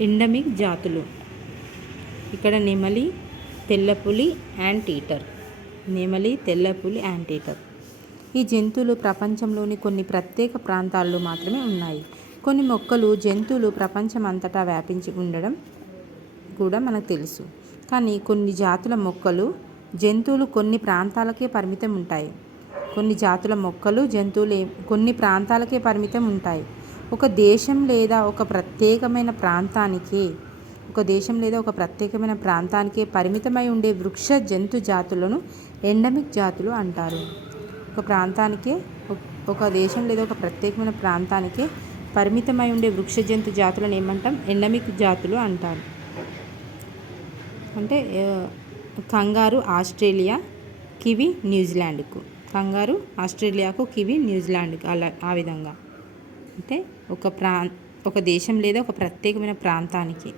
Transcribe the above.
Endemic జాతులు. ఇక్కడ నెమలి, తెల్లపులి, యాంటీటర్. నెమలి, తెల్లపులి, యాంటీటర్. ఈ జంతువులు ప్రపంచంలోని కొన్ని ప్రత్యేక ప్రాంతాల్లో మాత్రమే ఉన్నాయి. కొన్ని మొక్కలు, జంతువులు ప్రపంచం అంతటా వ్యాపించి ఉండడం కూడా మనకు తెలుసు. కానీ కొన్ని జాతుల మొక్కలు, జంతువులు కొన్ని ప్రాంతాలకే పరిమితం ఉంటాయి. కొన్ని జాతుల మొక్కలు, జంతువులు కొన్ని ప్రాంతాలకే పరిమితం ఉంటాయి. ఒక దేశం లేదా ఒక ప్రత్యేకమైన ప్రాంతానికే పరిమితమై ఉండే వృక్ష జంతు జాతులను ఎండమిక్ జాతులు అంటారు. ఒక దేశం లేదా ఒక ప్రత్యేకమైన ప్రాంతానికే పరిమితమై ఉండే వృక్ష జంతు జాతులను ఏమంటాం? ఎండమిక్ జాతులు అంటారు. అంటే కంగారు ఆస్ట్రేలియా, కివి న్యూజిలాండ్కు. కంగారు ఆస్ట్రేలియాకు, కివి న్యూజిలాండ్కు. అలా ఆ విధంగా అంటే ఒక దేశం లేదా ఒక ప్రత్యేకమైన ప్రాంతానికి